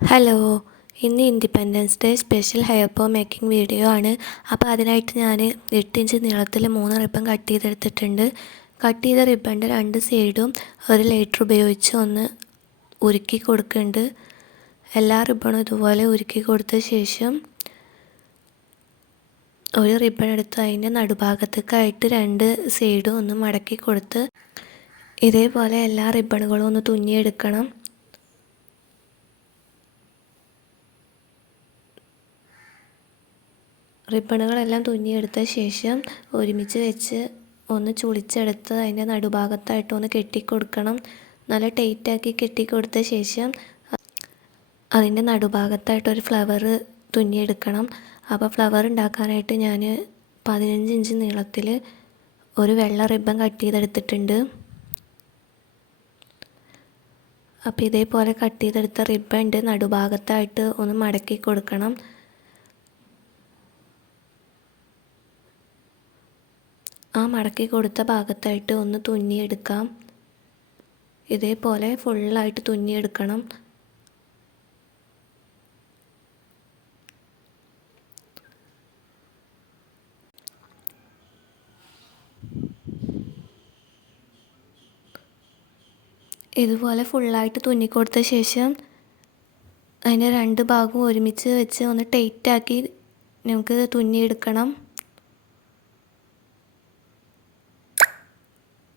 Hello ഇന്ന് Independence Day special hair bow making video ആണ്. അപ്പോൾ അതിനായിട്ട് ഞാൻ എട്ട് ഇഞ്ച് നീളത്തിൽ മൂന്ന് റിബൺ കട്ട് ചെയ്തെടുത്തിട്ടുണ്ട്. കട്ട് ചെയ്ത റിബണിന്റെ രണ്ട് സൈഡും ഒരു ലൈറ്റർ ഉപയോഗിച്ച് ഒന്ന് ഉരുക്കി കൊടുക്കുന്നുണ്ട്. എല്ലാ റിബണും ഇതുപോലെ ഉരുക്കി കൊടുത്ത ശേഷം ഒരു റിബൺ എടുത്ത് അതിന്റെ നടുഭാഗത്തേക്കായിട്ട് രണ്ട് സൈഡും ഒന്ന് മടക്കി കൊടുത്ത് ഇതേപോലെ എല്ലാ റിബണുകളും ഒന്ന് തുന്നിയെടുക്കണം. റിബണുകളെല്ലാം തുന്നിയെടുത്ത ശേഷം ഒരുമിച്ച് വെച്ച് ഒന്ന് ചുളിച്ചെടുത്ത് അതിന്റെ നടുഭാഗത്തായിട്ട് ഒന്ന് കെട്ടിക്കൊടുക്കണം. നല്ല ടൈറ്റാക്കി കെട്ടിക്കൊടുത്ത ശേഷം അതിന്റെ നടുഭാഗത്തായിട്ട് ഒരു ഫ്ലവർ തുന്നിയെടുക്കണം. അപ്പോൾ ഫ്ലവർ ഉണ്ടാക്കാനായിട്ട് ഞാൻ പതിനഞ്ച് ഇഞ്ച് നീളത്തിൽ ഒരു വെള്ള റിബൺ കട്ട് ചെയ്തെടുത്തിട്ടുണ്ട്. അപ്പോൾ ഇതേപോലെ കട്ട് ചെയ്തെടുത്ത റിബൺ നടുഭാഗത്തായിട്ട് ഒന്ന് മടക്കി കൊടുക്കണം ആ മടക്കി കൊടുത്ത ഭാഗത്തായിട്ട് ഒന്ന് തുന്നിയെടുക്കാം. ഇതേപോലെ ഫുള്ളായിട്ട് തുന്നിയെടുക്കണം. ഇതുപോലെ ഫുള്ളായിട്ട് തുന്നിക്കൊടുത്ത ശേഷം അതിന്റെ രണ്ട് ഭാഗവും ഒരുമിച്ച് വെച്ച് ഒന്ന് ടൈറ്റാക്കി നമുക്ക് തുന്നിയെടുക്കണം.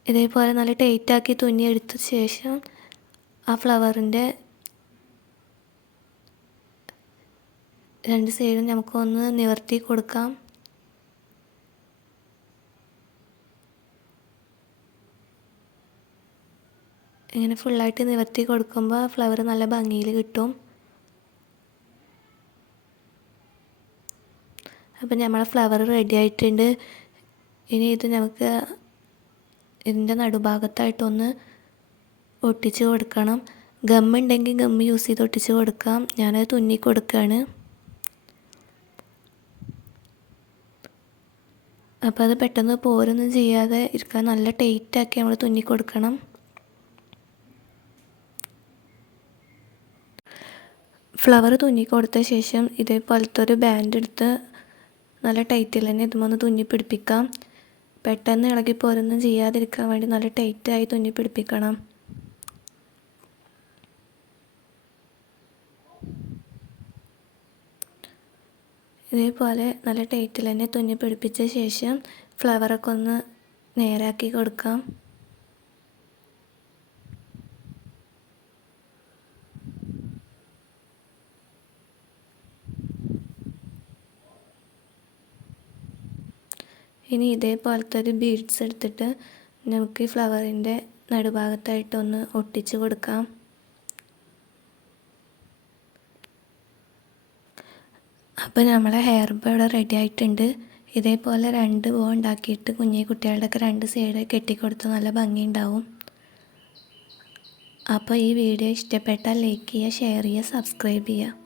ഇതേപോലെ നല്ല ടൈറ്റാക്കി തുന്നിയെടുത്ത ശേഷം ആ ഫ്ലവറിന്റെ രണ്ട് സൈഡും നമുക്കൊന്ന് നിവർത്തി കൊടുക്കാം. ഇങ്ങനെ ഫുള്ളായിട്ട് നിവർത്തി കൊടുക്കുമ്പോൾ ഫ്ലവർ നല്ല ഭംഗിയിൽ കിട്ടും. അപ്പം നമ്മളെ ഫ്ലവർ റെഡി ആയിട്ടുണ്ട്. ഇനി ഇത് നമുക്ക് ഇതിന്റെ നടുഭാഗത്തായിട്ടൊന്ന് ഒട്ടിച്ച് കൊടുക്കണം. ഗമ്മുണ്ടെങ്കിൽ ഗം യൂസ് ചെയ്ത് ഒട്ടിച്ച് കൊടുക്കാം. ഞാനത് തുന്നി കൊടുക്കുകയാണ് അപ്പോൾ അത് പെട്ടെന്ന് പോരൊന്നും ചെയ്യാതെ ഇരിക്കാൻ നല്ല ടൈറ്റാക്കി നമ്മൾ തുന്നി കൊടുക്കണം. ഫ്ലവർ തുന്നി കൊടുത്ത ശേഷം ഇതേപോലത്തെ ഒരു ബാൻഡ് എടുത്ത് നല്ല ടൈറ്റിൽ തന്നെ ഇതുമൊന്ന് തുന്നി പിടിപ്പിക്കാം. പെട്ടെന്ന് ഇളകി പോരൊന്നും ചെയ്യാതിരിക്കാൻ വേണ്ടി നല്ല ടൈറ്റായി തുന്നി പിടിപ്പിക്കണം. ഇതേപോലെ നല്ല ടൈറ്റിൽ തന്നെ തുന്നി പിടിപ്പിച്ച ശേഷം ഫ്ലവറൊക്കെ ഒന്ന് നേരാക്കി കൊടുക്കാം. ഇനി ഇതേപോലത്തെ ഒരു ബീഡ്സ് എടുത്തിട്ട് നമുക്ക് ഈ ഫ്ലവറിന്റെ നടുഭാഗത്തായിട്ടൊന്ന് ഒട്ടിച്ച് കൊടുക്കാം. അപ്പോൾ നമ്മളെ ഹെയർ ബോ ഇവിടെ റെഡി ആയിട്ടുണ്ട്. ഇതേപോലെ രണ്ട് ബോ ഉണ്ടാക്കിയിട്ട് കുഞ്ഞി കുട്ടികളുടെയൊക്കെ രണ്ട് സൈഡ് കെട്ടിക്കൊടുത്ത് നല്ല ഭംഗിയുണ്ടാവും. അപ്പോൾ ഈ വീഡിയോ ഇഷ്ടപ്പെട്ടാൽ ലൈക്ക് ചെയ്യുക ഷെയർ ചെയ്യുക സബ്സ്ക്രൈബ് ചെയ്യുക.